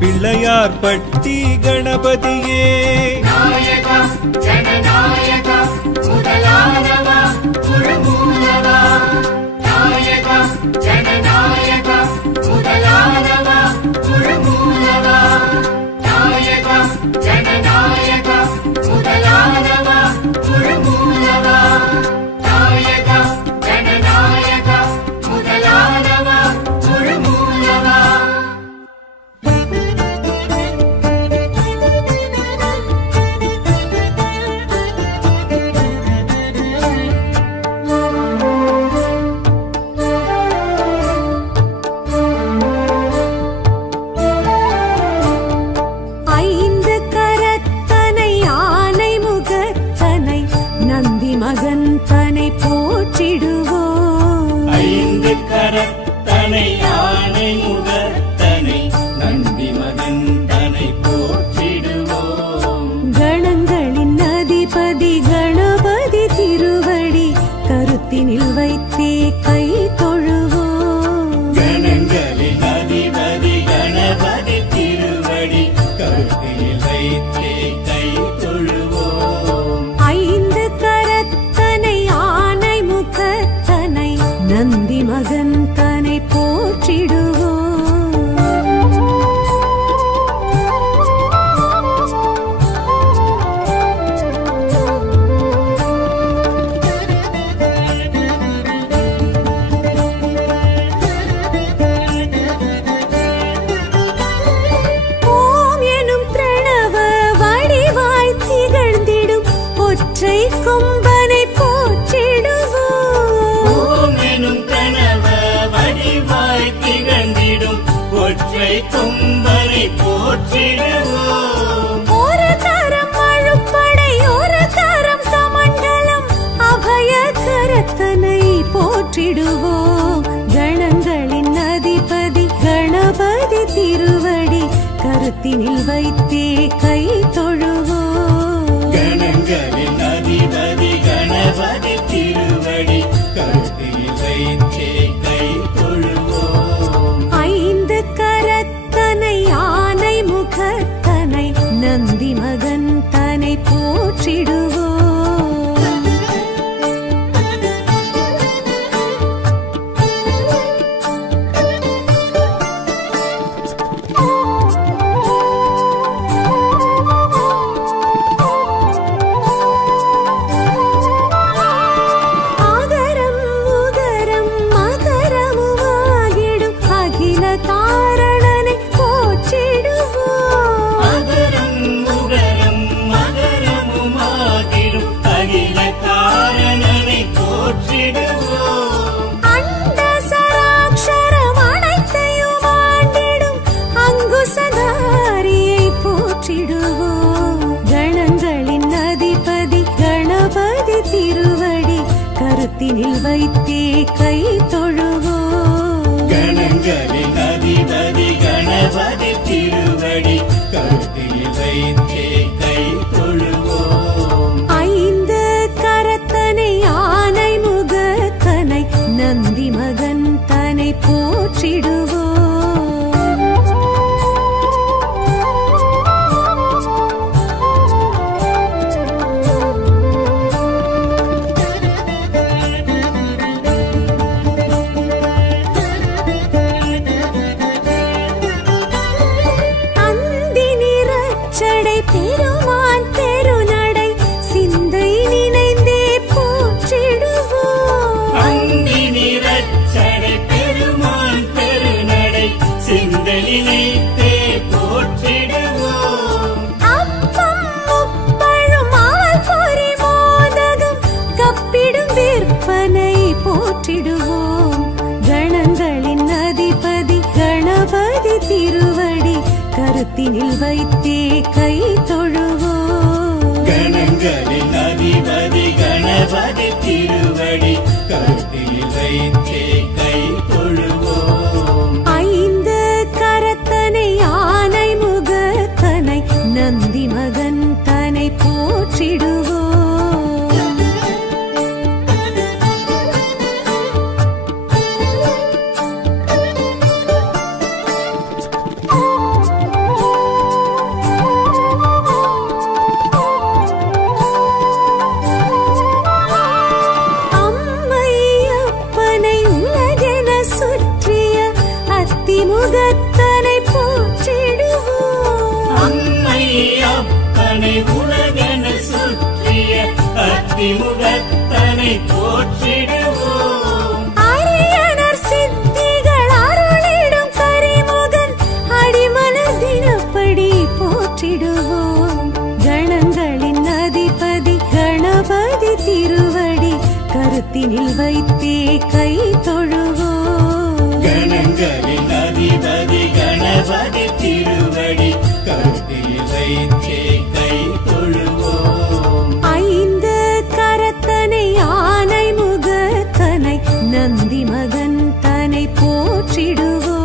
பிள்ளையார் பட்டி கணபதியே நாயகா ஜனநாயகா முதலானவா குருமூலவா நாயகா ஜனநாயகா முதலானவா குருமூலவா நாயகா ஜனநாயகா முதலானவா குருமூலவா நாயகா ஜனநாயகா முதலானவா குருமூலவா மகந்தனை போற்றிடுவோம். ஐந்து கரத்தனை யானை முகத்தனை நந்தி மகந்தனை போற்றிடுவோம். கணங்களின் அதிபதி கணபதி திருவடி கருத்தினில் வைத்தே கை தொழுவோம். கணங்களின் அதிபதி கணபதி திருவடி கருத்தினில் வைத்தே கை தொழுவோம். நந்தி மகந்தனை போற்றிடுவோம். ஓம் எனும் பிரணவ வடிவாய் திகழ்ந்திடும் ஒற்றை கொம்பனை திகழ்ந்திடும் ஒற்றை கொம்பனை போற்றிடுவோம். ஒரு கரம் அழுப்படை ஒரு கரம் கமண்டலம் அபய கரத்தனை போற்றிடுவோம். கணங்களின் அதிபதி கணபதி திருவடி கருத்தினில் வைத்தே கை தொழுவோம். கணங்களின் அதிபதி கணபதி திருவடி கருத்தினில் வைத்தே கை தொழுவோம். ஐந்து கரத்தனை யானை முகத்தனை நந்தி மகந்தனை போற்றிடுவோம். கணங்களின் அதிபதி கணபதி திருவடி கருத்தினில் வைத்தே கை தொழுவோம். கணங்களின் அதிபதி கணபதி திருவடி கருத்தினில் வைத்தே கை தொழுவோம். ஐந்து கரத்தனை யானை முகத்தனை நந்தி மகந்தனை போற்றிடுவோம். பெருமான் பெருநடை சிந்தை நினைந்தே போற்றிடுவோம். அந்தி நிறச்சடை பெருமான் பெருநடை சிந்தை நினைத்தே போற்றிடுவோம். அப்பம் முப்பழும் ஆல் பொறி மோதகம் கப்பிடும் விற்பனை போற்றிடுவோம். கணங்களின் அதிபதி கணபதி திருவடி கருத்தினில் வைத்தே கை தொழுவோம். கணங்களின் அதிபதி கணபதி திருவடி கருத்தினில் வைத்தே கை தொழுவோம். ஐந்து கரத்தனை யானை முகத்தனை நந்தி மகந்தனை போற்றிடுவோம். கருத்தினில் வைத்தே கை தொழுவோம். கணங்களின் அதிபதி கணபதி திருவடி கருத்தில் வைத்தே கை தொழுவோம். ஐந்து கரத்தனை ஆனை முகத்தனை நந்தி மகன் தனை போற்றிடுவோம்.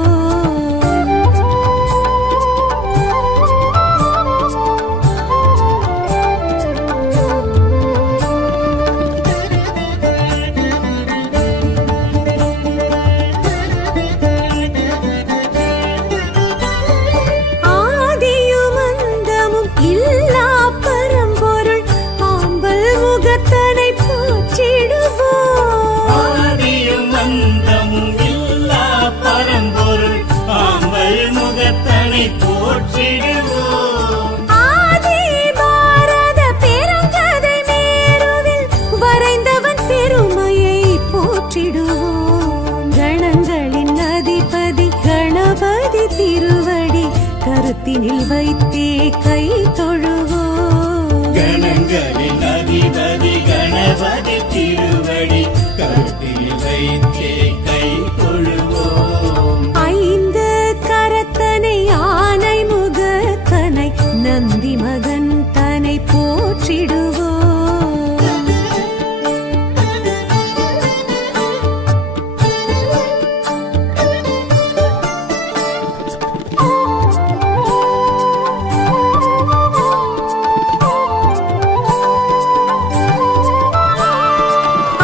ஆதியும் அந்தமும் இல்லா பரம்பொருள் ஆம்பல் முகத்தனை போற்றிடுவோம். ஆதியும் அந்தமும் இல்லா பரம்பொருள் ஆம்பல் முகத்தனை போற்றிடுவோம். ஆதி பாரத பெருங்கதை மேருவில் வரைந்தவன் பெருமையை போற்றிடுவோம். கணங்களின் அதிபதி கணபதி திருவடி கருத்தினில் வைத்தே கை தொழுவோம். கணங்களின் அதிபதி கணபதி திருவடி கருத்தில் வைத்தே கை தொழுவோம். ஐந்து கரத்தனை ஆனை முகத்தனை நந்தி மகன் தனை போற்றிடுவோம்.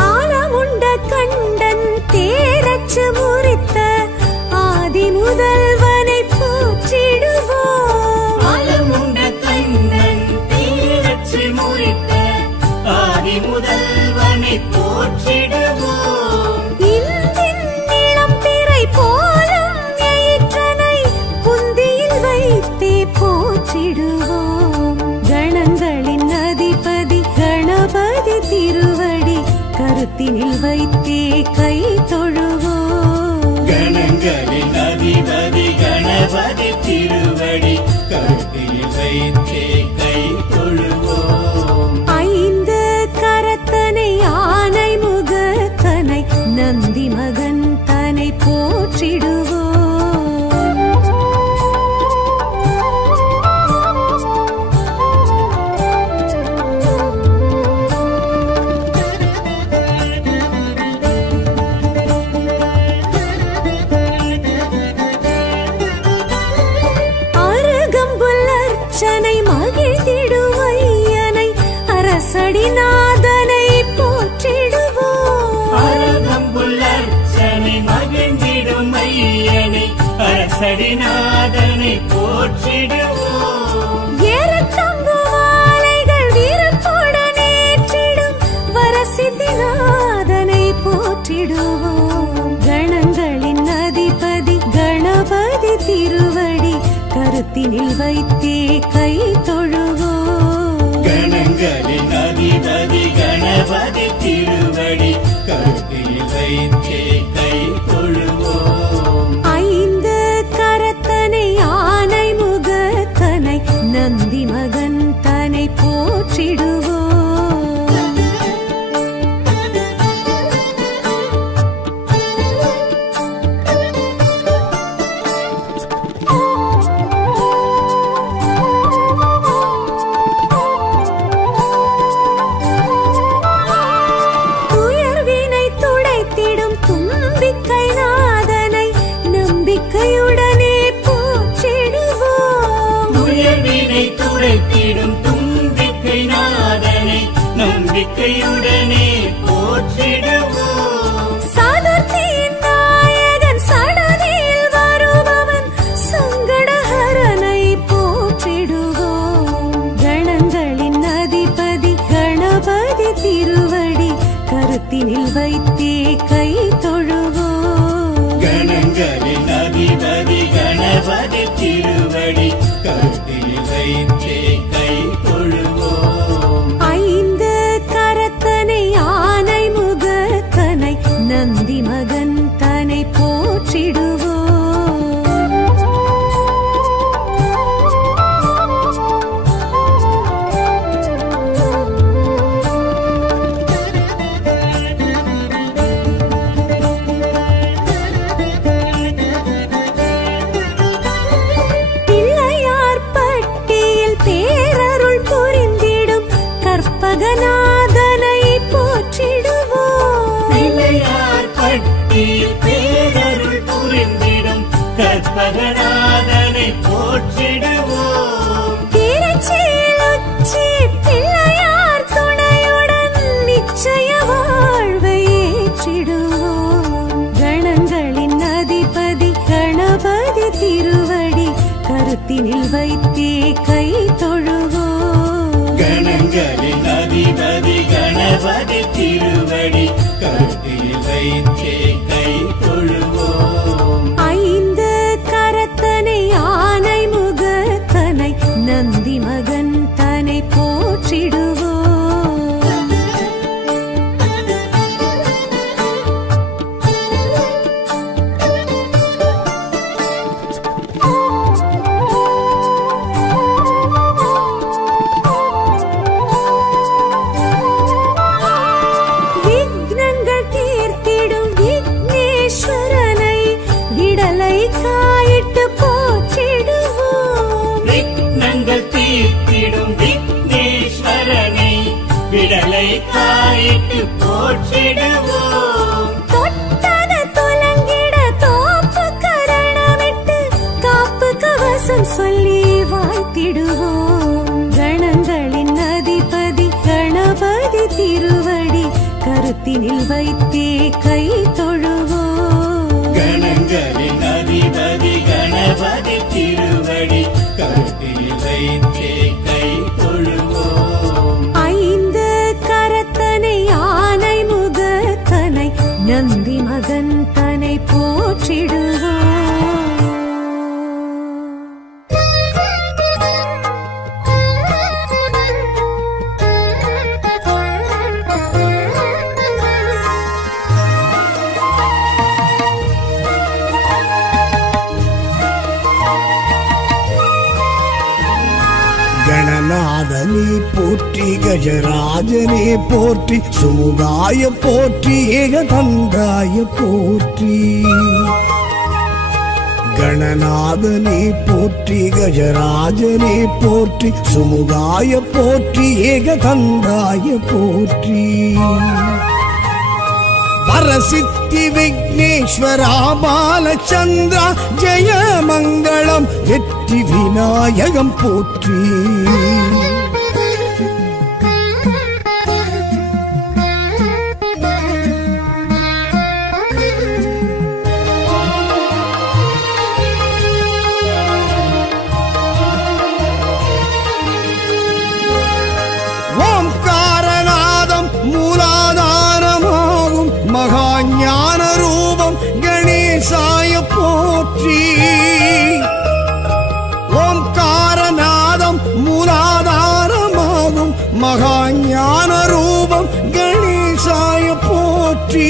ஆலமுண்ட கண்டன் தேரச்சு முறித்த ஆதி முதல்வனை போற்றிடுவோம். ஆலமுண்ட கண்ணன் தீரச்சி முறித்த ஆதி முதல்வனை போற்றிடுவோம். இந்தின் இளம் பிறை போலும் எயிற்றனை புந்தியில் வைத்தே போற்றிடுவோம். கணங்களின் அதிபதி கணபதி திருவடி கருத்தினில் வைத்தே கை தொழுவோம். கணங்களின் அதிபதி கணபதி திருவடி கருத்தில் வைத்தே கை தொழுவோம். ஐந்து கரத்தனை ஆனை முகத்தனை நந்தி மகன் தனை போற்றிடுவோம். அருகம்புல் அர்ச்சனை மகிழ்ந்திடும் ஐயனை அரசடிநாதனை போற்றிடுவோம். அருகம்புல்லர்ச்சனை மகிழ்ந்திடும் ஐயனை அரசடிநாதனை போற்றிடுவோம். ஏறத்தம்பு மாலைகள் வீரத்துடன் ஏற்றிடும் வரசித்திநாதனை போற்றிடுவோம். கணங்களின் அதிபதி கணபதி திருவடி கருத்தினில் வைத்தே கை தொழுவோம். கணங்களின் அதிபதி கணபதி திருவடி கருத்தில் வைத்தே கை தொழுவோம். ஐந்து கரத்தனை ஆனை முகத்தனை நந்தி மகன் தனை போற்றிடுவோம். துயர்வினை துடைத்திடும் தும்பிக்கை நாதனை நம்பிக்கையுடனே போற்றிடுவோம். உயர்வினை துடைத்திடும் தும்பிக்கை நாதனை நம்பிக்கையுடனே போற்றிடுவோம். சதுர்த்தியின் நாயகன் சடதியில் வருபவன் சங்கடஹரனை போற்றிடுவோம். கணங்களின் அதிபதி கணபதி திருவடி கருத்தினில் வைத்தே கை தொழுவோம். கணங்களின் அதிபதி கணபதி திருவடி கருத்தில் வைத்தே கை தொழுவோம். ஐந்து கரத்தனை ஆனை முகத்தனை நந்தி மகன் தனை போற்றிடுவோம். கருத்தினில் வைத்தே கை தொழுவோம் கணங்களின் அதிபதி கணபதி திருவடி கருத்தில் வைத்தே கை தொழுவோம் ஐந்து கரத்தனை ஆனை முகத்தனை நந்தி மகன் தனை போற்றிடுவோம் விக்னங்கள் தீர்த்திடும் விக்னேஸ்வரனை விடலை காயிட்டு போற்றிடுவோம் விக்னங்கள் தீர்த்திடும் விக்னேஸ்வரனை விடலை காயிட்டு போற்றிடுவோம் தொட்டத துலங்கிட தோப்பு கரணமிட்டு காப்பு கவசம் சொல்லி வாழ்த்திடுவோம் கணங்களின் அதிபதி கணபதி திருவடி கருத்தினில் வைத்தே கை தொழுவோம் கணங்களின் அதிபதி கணபதி திருவடி கருத்தில் வைத்தே கை தொழுவோம் ஐந்து கரத்தனை ஆனை முகத்தனை நந்தி மகன் தனை போற்றிடுவோம் கணநாதனே போற்றி கஜராஜனே போற்றி சுமுகாய போற்றி ஏகதந்தாய போற்றி கணநாதனே போற்றி கஜராஜனே போற்றி சுமுகாய போற்றி ஏகதந்தாய போற்றி வரசித்தி விக்னேஸ்வரா பாலச்சந்திரா ஜெய மங்களம் வெற்றி விநாயகம் போற்றி ஓம்காரநாதம் மூலாதாரமாகும் மகாஞான ரூபம் கணேசாய போற்றி ஓம்காரநாதம் மூலாதாரமாகும் மகாஞான ரூபம் கணேசாய போற்றி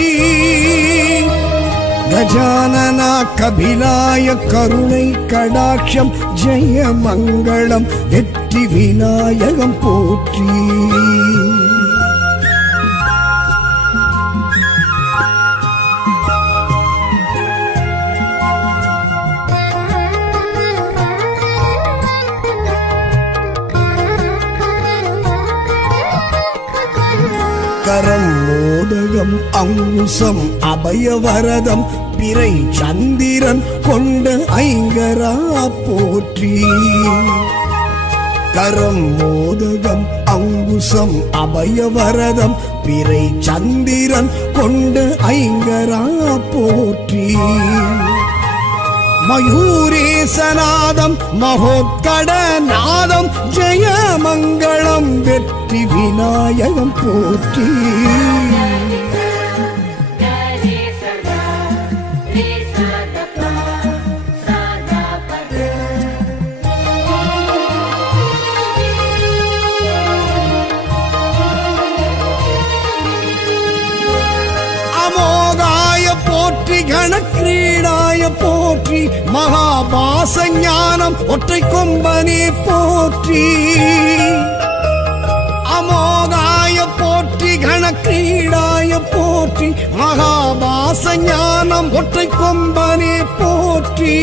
கஜானனா கபிலாய கருணை கடாட்சம் ஜெய மங்களம் வெற்றி விநாயகம் போற்றி கரம் மோதகம் அங்குசம் அபயவரதம் பிறை சந்திரன் கொண்ட ஐங்கரா போற்றி கரம் மோதகம் அங்குசம் அபயவரதம் பிறை சந்திரன் கொண்ட ஐங்கரா போற்றி மயூரேசநாதம் மகோத்கடநாதம் ஜெய மங்களம் வெற்றி விநாயகம் போற்றி அமோகாய போற்றி கணக்கிரீடாய போற்றி மகாபாச ஞானம் ஒற்றை கொம்பனே போற்றி அமோகாய போற்றி கணக்கிரீடாய போற்றி மகாபாச ஞானம் ஒற்றை கொம்பனே போற்றி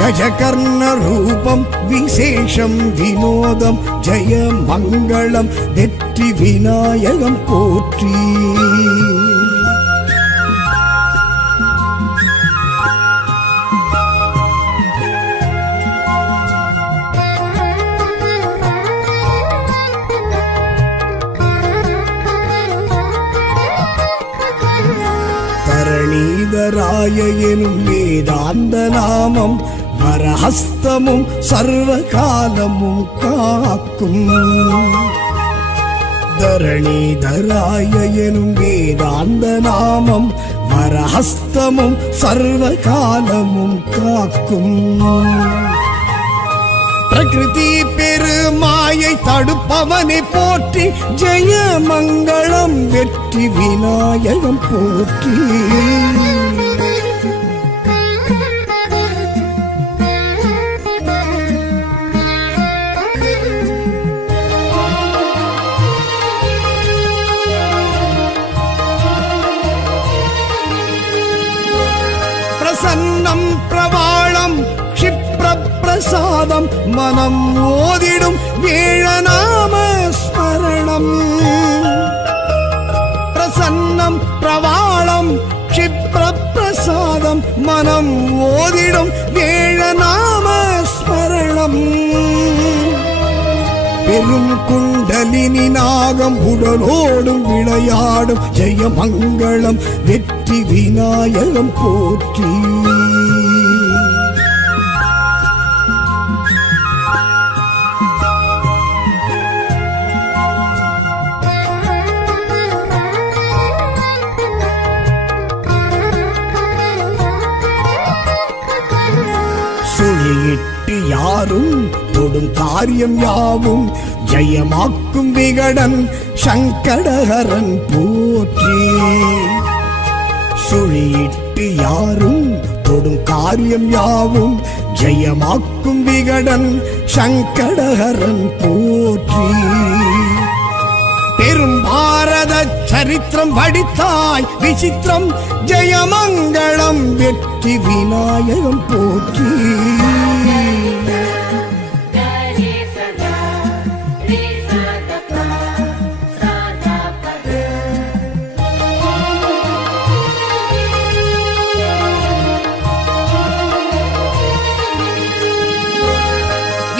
கஜகர்ண ரூபம் விசேஷம் வினோதம் ஜெய மங்களம் வெற்றி விநாயகம் போற்றி தரணீதராய எனும் வேதாந்த நாமம் வரஹஸ்தமும் சர்வ காலமும் காக்கும் தரணீதராய எனும் வேதாந்த நாமம் வரஹஸ்தமும் சர்வ காலமும் காக்கும் பிரகிருதி பெருமாயை தடுப்பவனை போற்றி ஜெய மங்களம் வெற்றி விநாயகம் போற்றி பிரசன்னம் பிரவாளம் பிரசாதம் மனம் ஓதிடும் வேழநாம ஸ்மரணம் பிரசன்னம் பிரவாளம் க்ஷிப்ர பிரசாதம் மனம் ஓதிடும் வேழநாம ஸ்மரணம் பெரும் குண்டலினி நாகம் உடலோடும் விளையாடும் ஜெயமங்களம் வெற்றி விநாயகம் போற்றி சுழியிட்டு யாரும் தொடும் காரியம் யாவும் ஜெயமாக்கும் விகடன் சங்கடஹரன் போற்றி சுழியிட்டு யாரும் தொடும் காரியம் யாவும் ஜெயமாக்கும் விகடன் சங்கடஹரன் போற்றி பெரும் பாரத சரித்திரம் படித்தாய் விசித்திரம் ஜெயமங்களம் வெற்றி விநாயகம் போற்றி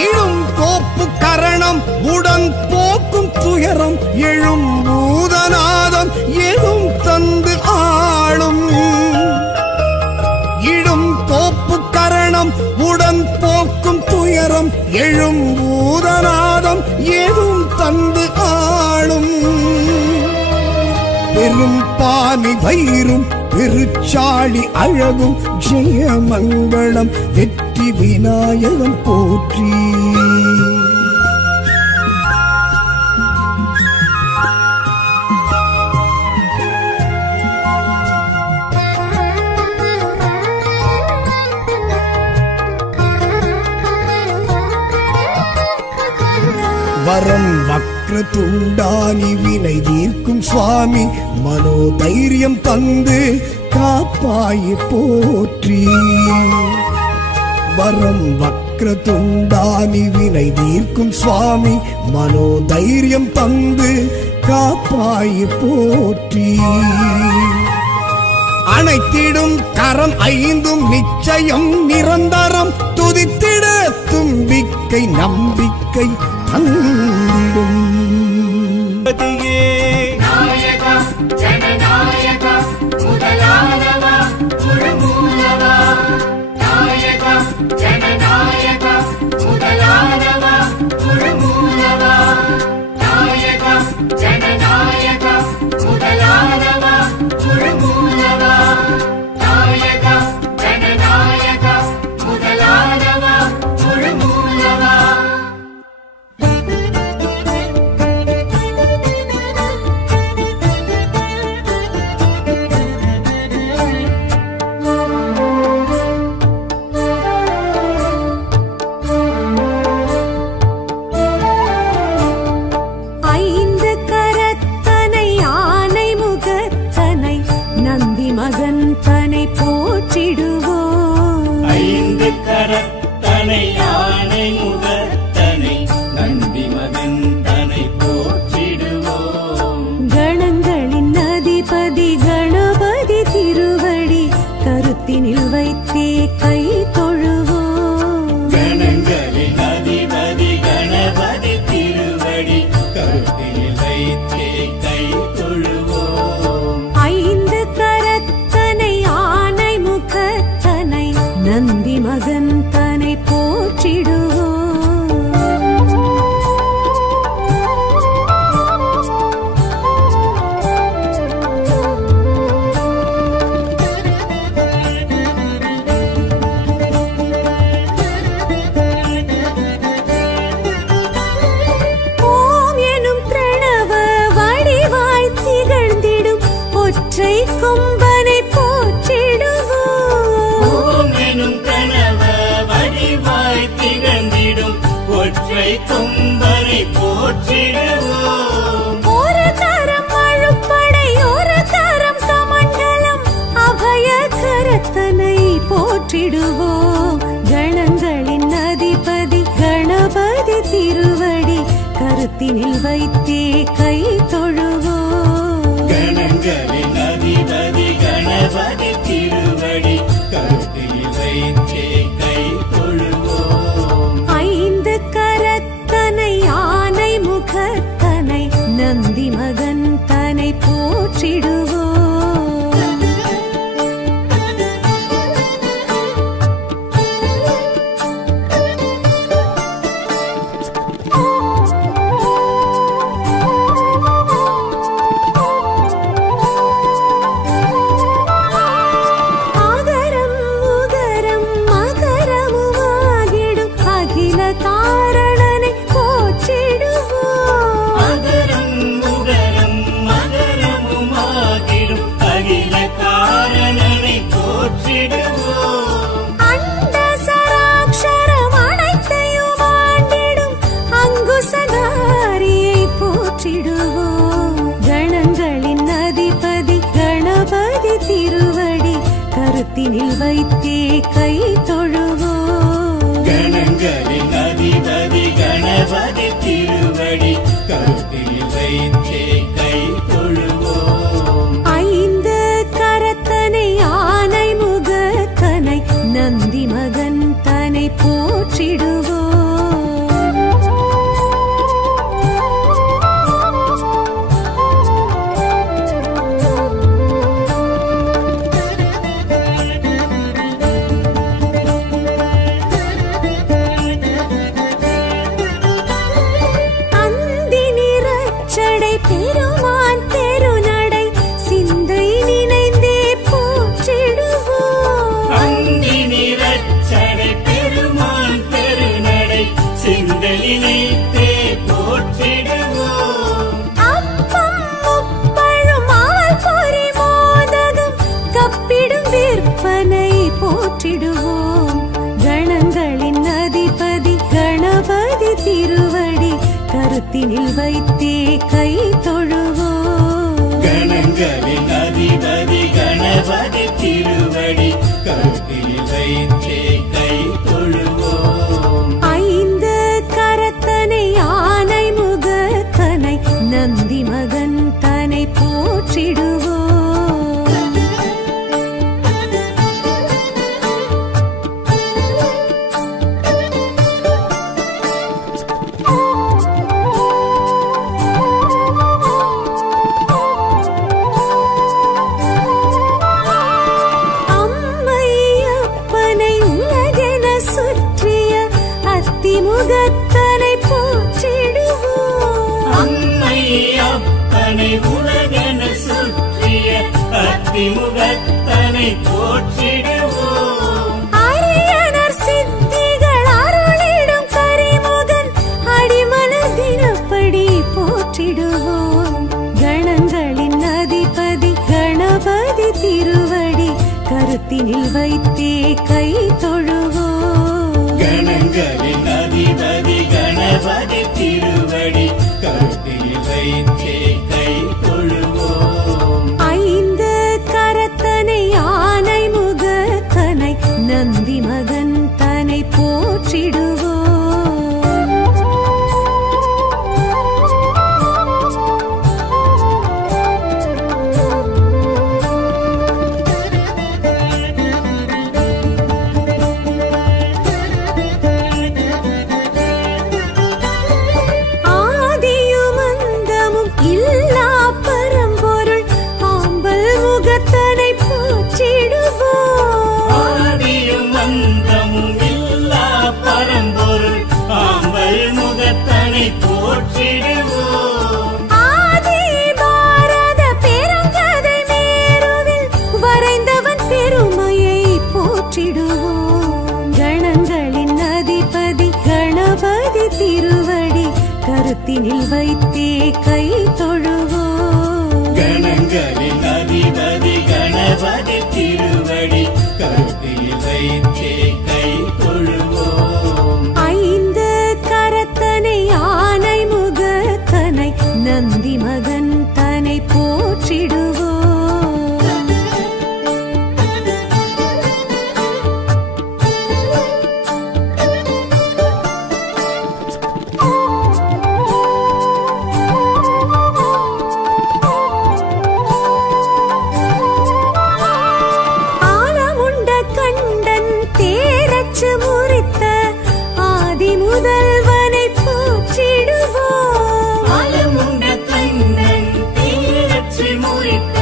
இழும் கோப்பு கரணம் உடன் போக்கும் துயரம் எழும் பூதநாதம் எதும் தந்து ஆளும் இடும் கோப்பு கரணம் உடன் போக்கும் துயரம் எழும் பூதநாதம் எதும் தந்து ஆளும் பெரும் பானி வயிறும் பெருச்சாளி அழகும் ஜெயமங்களம் வெற்றி விநாயகம் போற்றி வரம் வக்ர துண்டானி வினை தீர்க்கும் சுவாமி மனோதைரியம் தந்து காப்பாய் போற்றி வரம் வக்ர துண்டானி வினை தீர்க்கும் சுவாமி மனோதைரியம் தந்து காப்பாய் போற்றி அனைத்திடும் கரம் ஐந்தும் நிச்சயம் நிரந்தரம் துதித்திட தும்பிக்கை நம்பிக்கை தந்திடும் நாயகா ஜனநாயகா முதலானவா குருமூலவா நாயகா ஜனநாயகா முதலானவா குருமூலவா நாயகா ஜனநாயகா முதலானவா குருமூலவா நாயகா ஜனநாயகா முதலானவா குருமூலவா ஐந்து கரத்தனை ஆனை முகத்தனை நந்தி மகன் தனை போற்றிடுவோம் ஐந்து கரத்தனை யானை முகத்தனை நந்தி மகன் தனை போற்றிடுவோம் கணங்களின் அதிபதி கணபதி திருவடி கருத்தினில் வைத்தே கை தொழுவோம் கணங்களின் அதிபதி கணபதி திருவடி கருத்தில் வைத்தே கை தொழுவோம் ஐந்து கரத்தனை ஆனை முகத்தனை நந்தி மகன் தனை போற்றிடுவோம். ஓம் எனும் பிரணவ வடிவாய் திகழ்ந்திடும் ஒற்றை கொம்பனை போற்றிடுவோம். ஓம் எனும் கனவ வடிவாய் திகழ்ந்திடும் ஒற்றை கொம்பனை போற்றிடுவோம். ஒரு தரம் அழுப்படை ஒரு தரம் கமண்டலம் அபய கரத்தனை போற்றிடுவோம். கணங்களின் அதிபதி கணபதி திருவடி கருத்தினில் வைத்தே கை தொழுவோம். கணங்களின் அதிபதி கணபதி திருவடி கருத்தில் வைத்தே கை தொழுவோம். ஐந்து கரத்தனை ஆனை முகத்தனை நந்தி மகன் தனை போற்றிடுவோம். ஆகரம் உகரம் மகரமுமாகிடும் அகில காரணனை போற்றிடுவோம். அகரம் உகரம் மகரமுமாகிடும் அகில காரணனை போற்றிடுவோம். அண்ட சராக்ஷரம் அனைத்தையும் ஆண்டிடும் அங்குசதாரியை போற்றிடுவோம். கணங்களின் அதிபதி கணபதி திருவடி கருத்தினில் வைத்தே கை தொழுவோம். கணங்களின் அதிபதி கணபதி திருவடி கருத்தில் வைத்தே கை தொழுவோம். ஐந்து கரத்தனை ஆனை முகத்தனை நந்தி மகன் தனை போற்றிடுவோம். அந்தி நிறச்சடை பெருமான் தெருநடை சிந்தை நினைந்தே போற்றிடுவோம். அந்தி நிறச்சடை பெருமான் பெருநடை சிந்தலினைத்தே போற்றிடுவோம். அப்பம் முப்பழும் ஆள் பொறி மோதகம் கப்பிடும் விற்பனை போற்றிடுவோம். கணங்களின் அதிபதி கணபதி திருவடி கருத்தினில் வைத்தே கை தொழுவோம். கணங்களின் அதிபதி கணபதி திருவடி கருத்தில் வைத்தே கை தொழுவோம். ஐந்து கரத்தனை ஆனை முகத்தனை நந்தி மகன் தனை போற்றிடுவோம். அம்மை அப்பனை உலகென சுற்றிய அத்திமுகத்தனை போற்றிடுவோம். அம்மை அப்பனை உலகென சுற்றிய அத்திமுகத்தனை போற்றிடுவோம். அரியனர் சித்திகள் அருளிடும் கரிமுகன் அடிமனதினப்படி போற்றிடுவோம். கணங்களின் அதிபதி கணபதி திருவடி கருத்தினில் வைத்தே கை தொழுவோம். கணங்களின் அதிபதி கணபதி திருவடி கருத்தில் வைத்தே கை தொழுவோம். ஐந்து கரத்தனை ஆனை முகத்தனை நந்தி மகன் தனை போற்றிடுவோம். பரம் திருவடி கருத்தினில் வைத்தே கை தொழுவோம் கணங்களின் அதிபதி கணபதி திருவடி கருத்தில் வைத்தே கை தொழுவோம் ஐந்து கரத்தனை ஆனை முகத்தனை நந்தி மகன் தனை போற்றிடுவோம் ஆலமுண்ட கண்டன் தேரச்சு முறித்த ஆதி முதல்வனை போற்றிடுவோம் ஆலமுண்ட கண்ணன் தேரச்சு முறித்த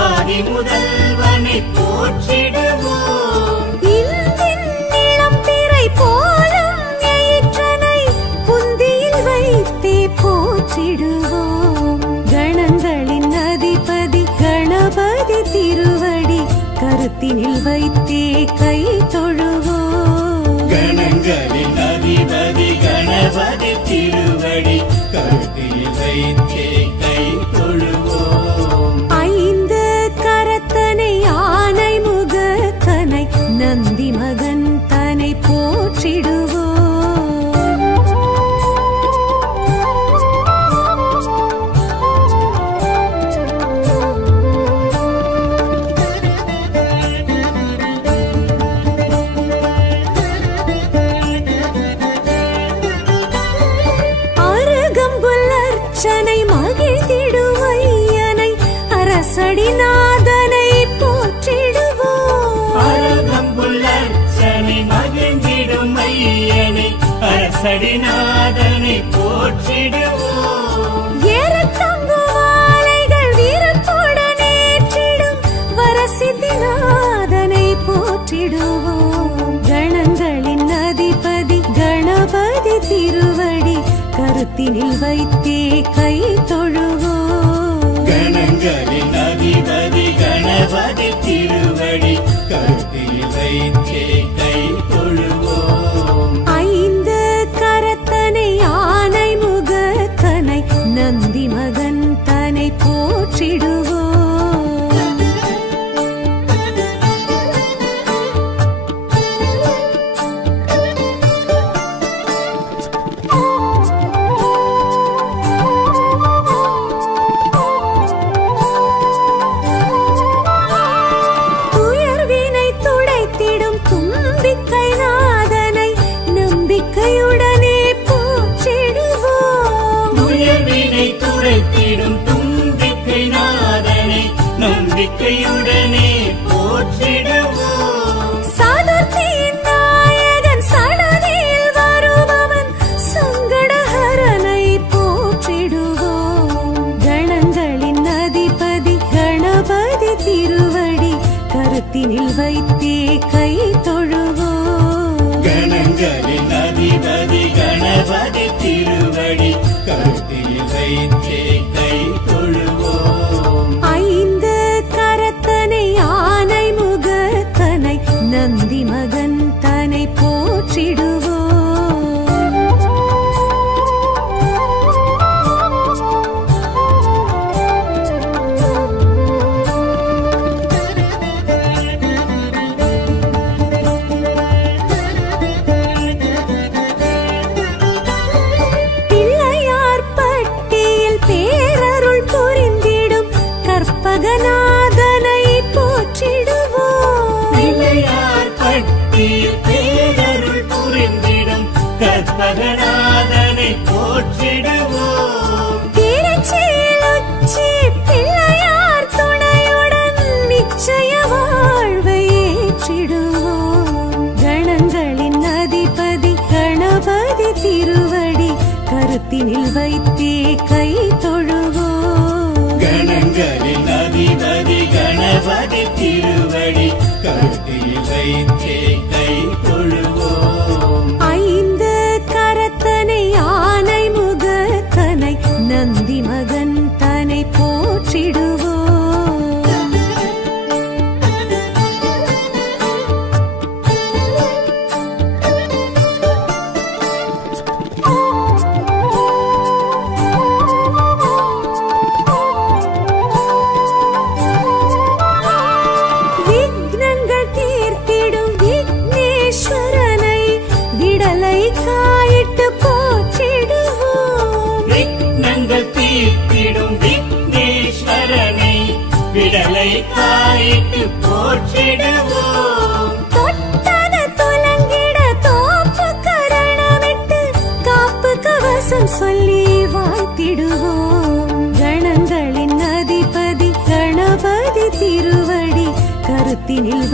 ஆதி முதல்வனை போற்றிடுவோம் இந்தின் நிலம் பிறை போலும் எயிற்றனை புந்தியில் வைத்தே போற்றிடுவோம் கணங்களின் அதிபதி கணபதி திருவடி கருத்தினில் வைத்தே கை தொழுவோம் கணங்களின் அதிபதி கணபதி திருவடி கருத்தில் வைத்தே கை தொழுவோம் ஐந்து கரத்தனை ஆனை முகத்தனை நந்தி மகன் தனை போற்றிடுவோம் அருகம்புல் அர்ச்சனை மகிழ்ந்திடும் ஐயனை அரசடிநாதனை போற்றிடுவோம் அழகம்புல்லர்ச்சனை மகிழ்ந்திடும் ஐயனை அரசடிநாதனை போற்றிடுவோம் ஏறத்தங்கு மாலைகள் வீரத்துடன் ஏற்றிடும் வரசித்திநாதனை போற்றிடுவோம் கணங்களின் அதிபதி கணபதி திருவடி கருத்தினில் வைத்தே கை தொழுவோம் கணங்களின் அதிபதி கணபதி திருவடி கருத்தில் வைத்தே கை தொழுவோம் ஐந்து கரத்தனை ஆனை முகத்தனை நந்தி மகன் தனை போற்றிடுவோம் துயர்வினை துடைத்திடும் தும்பிக்கை நாதனை நம்பிக்கையுடனே போற்றிடுவோம் உயர்வினை துடைத்திடும் தும்பிக்கை நாதனை நம்பிக்கையுடனே போற்றிடுவோம் சதுர்த்தியின் நாயகன் சடதியில் வருபவன் சங்கடஹரனை போற்றிடுவோம் கணங்களின் அதிபதி கணபதி திருவடி கருத்தினில் வைத்தே கை தொழுவோம் கணங்களின் அதிபதி கணபதி திருவடி கருத்தில் வைத்தே கை தொழுவோம் ஐந்து கரத்தனை ஆனை முகத்தனை நந்தி மகன் தனை போற்றிடுவோம் பிள்ளையார் பட்டியில் பேரருள் புரிந்திடும் கற்பகநாதனை போற்றிடுவோம் பிள்ளையார் பட்டியில் பேரருள் புரிந்திடும் கற்பகநாதனை போற்றிடுவோம் திருச்சியில் உச்சி பிள்ளையார் துணையுடன் நிச்சய வாழ்வை ஏற்றிடுவோம் கணங்களின் அதிபதி கணபதி திருவடி கருத்தினில் வைத்தே கை தொழுவோம் கணங்களின் அதிபதி கணபதி திருவடி கருத்தில் வைத்தே கை தொழுவோம் ஐந்து கரத்தனை ஆனை முகத்தனை நந்தி மகன் தனை போற்றிடுவோம்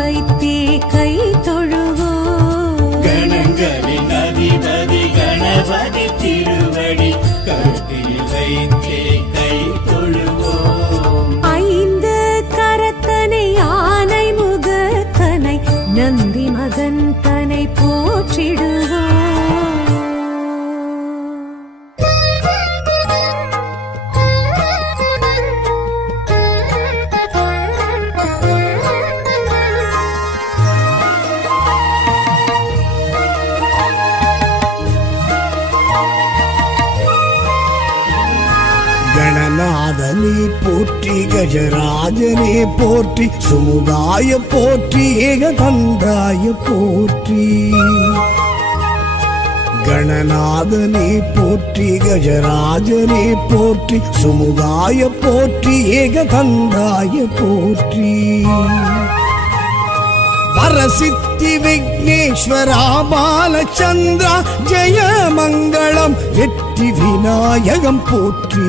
வைத்தே கை தொழுவோம். கணங்களின் அதிபதி கணபதி திருவடி கருத்தில் வைத்தே கை தொழுவோம். ஐந்து கரத்தனை யானை முகத்தனை நந்தி மகன் தனை போற்றிடுவோம். கணநாதனே போற்றி, கஜராஜனே போற்றி, சுமுகாய போற்றி, ஏகதந்தாய போற்றி. கணநாதனே போற்றி, கஜராஜனே போற்றி, சுமுகாய போற்றி, ஏகதந்தாய போற்றி. வரசித்தி விக்னேஸ்வரா பாலச்சந்திரா ஜெய மங்களம், வெற்றி விநாயகம் போற்றி.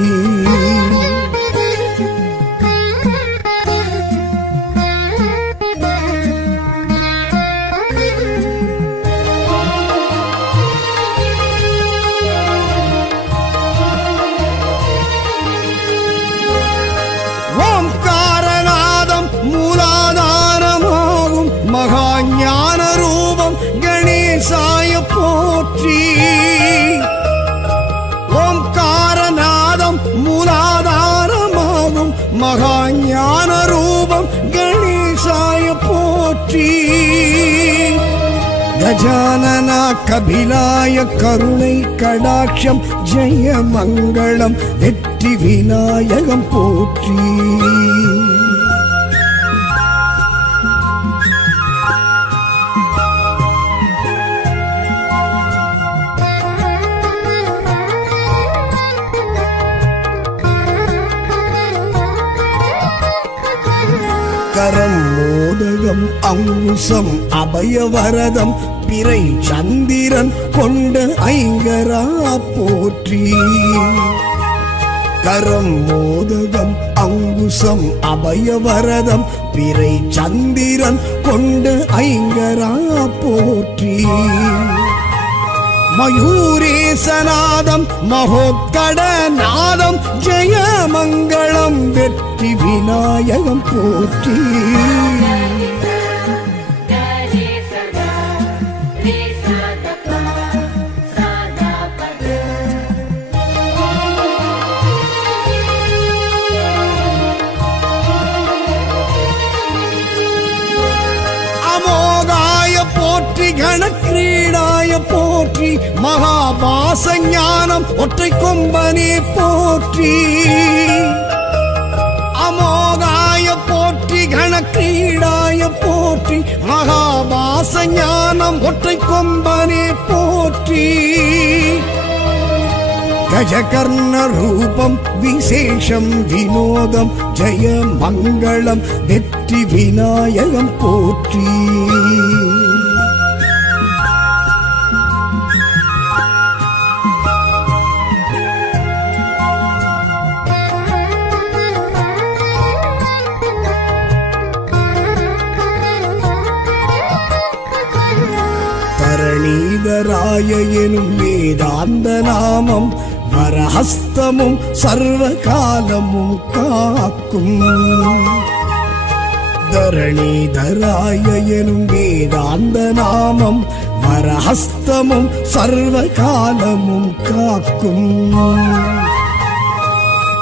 ஓம்காரநாதம் மூலாதாரமாகும் மகாஞான ரூபம் கணேசாய போற்றி. ஓம்காரநாதம் மூலாதாரமாகும் மகாஞான ரூபம் கணேசாய போற்றி. கஜானனா கபிலாய கருணை கடாட்சம் ஜெய மங்களம், வெற்றி விநாயகம் போற்றி. கரம் மோதகம் அங்குசம் அபயவரதம் பிறை சந்திரன் கொண்ட ஐங்கரா போற்றி. கரம் மோதகம் அங்குசம் அபயவரதம் பிறை சந்திரன் கொண்ட ஐங்கரா போற்றி. மயூரேசநாதம் மகோத்கடநாதம் ஜெய மங்களம், வெற்றி விநாயகம் போற்றி. அமோகாய போற்றி, கணக்கிரீடாய போற்றி, மகாபாச ஞானம் ஒற்றை கொம்பனே போற்றி. அமோகாய போற்றி, கணக்கிரீடாய போற்றி, மகாபாச ஞானம் ஒற்றை கொம்பனே போற்றி. கஜகர்ண ரூபம் விசேஷம் வினோதம் ஜெய மங்களம், வெற்றி விநாயகம் போற்றி. தரணீதராய எனும் வேதாந்த நாமம் வரஹஸ்தமும் சர்வ காலமும் காக்கும். தரணீதராய எனும் வேதாந்த நாமம் வரஹஸ்தமும் சர்வ காலமும் காக்கும்.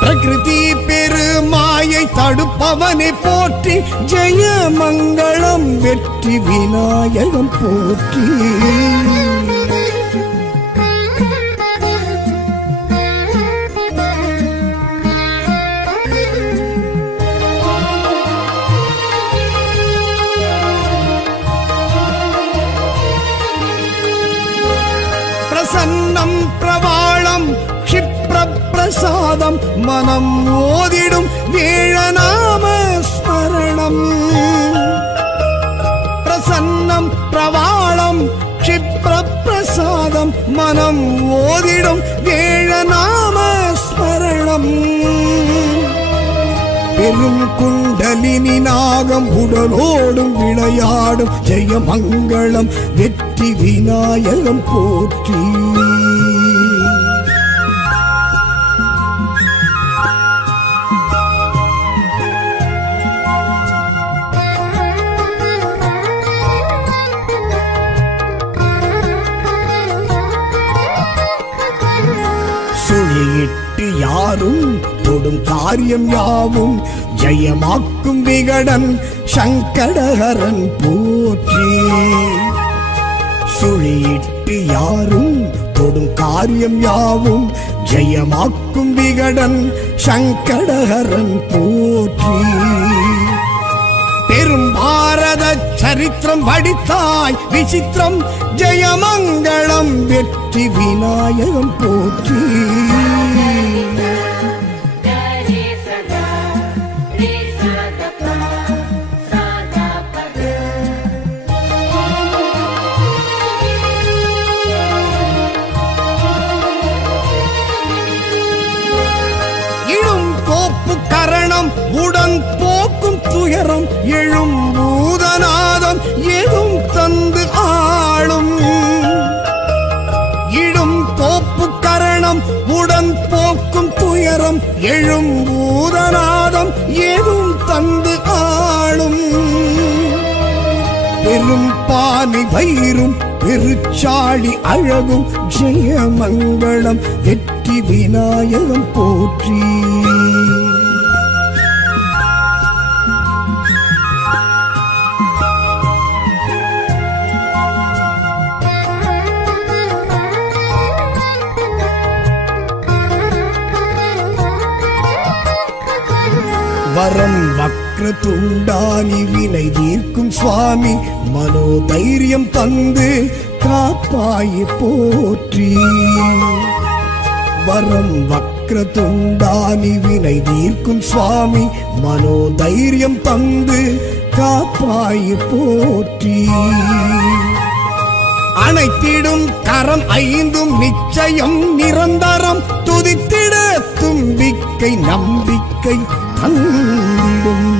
பிரகிருதி பெருமாயை தடுப்பவனை போற்றி, ஜெய மங்களம், வெற்றி விநாயகம் போற்றி. பிரசன்னம் பிரவாளம் க்ஷிப்ரப்பிரசாதம் மனம் ஓதிடும் வேழநாம ஸ்மரணம். பிரசன்னம் பிரவாளம் க்ஷிப்ரப்பிரசாதம் மனம் ஓதிடும் வேழநாம ஸ்மரணம். பெரும் குண்டலினி நாகம் உடலோடும் விளையாடும் ஜெயமங்களம் வெற்றி விநாயகம் போற்றி. சுழியிட்டு யாரும் தொடும் காரியம் யாவும் ஜெயமாக்கும் விகடன் சங்கடஹரன் போற்றி. சுழியிட்டு யாரும் தொடும் காரியம் யாவும் ஜெயமாக்கும் விகடன் சங்கடஹரன் போற்றி. பெரும் பாரத சரித்திரம் படித்தாய் விசித்திரம் ஜெயமங்களம் வெற்றி விநாயகம் போற்றி. இழும் கோப்பு கரணம் உடன் போக்கும் துயரம் எழும் பூதநாதம் எதும் தந்து ஆளும். இடும் கோப்பு கரணம் உடன் போக்கும் துயரம் எழும் பூதநாதம் எதும் தந்து ஆளும். பெரும் பானை வயிறும் பெருச்சாளி அழகும் ஜெயமங்களம் வெற்றி விநாயகம் போற்றி. வரம் வக்ர துண்டானி வினை தீர்க்கும் சுவாமி மனோதைரியம் தந்து காப்பாய் போற்றி. வரம் வக்ர துண்டானி வினை தீர்க்கும் சுவாமி மனோதைரியம் தந்து காப்பாய் போற்றி. அனைத்திடும் கரம் ஐந்தும் நிச்சயம் நிரந்தரம் துதித்திட தும்பிக்கை நம்பிக்கை தந்திடும்.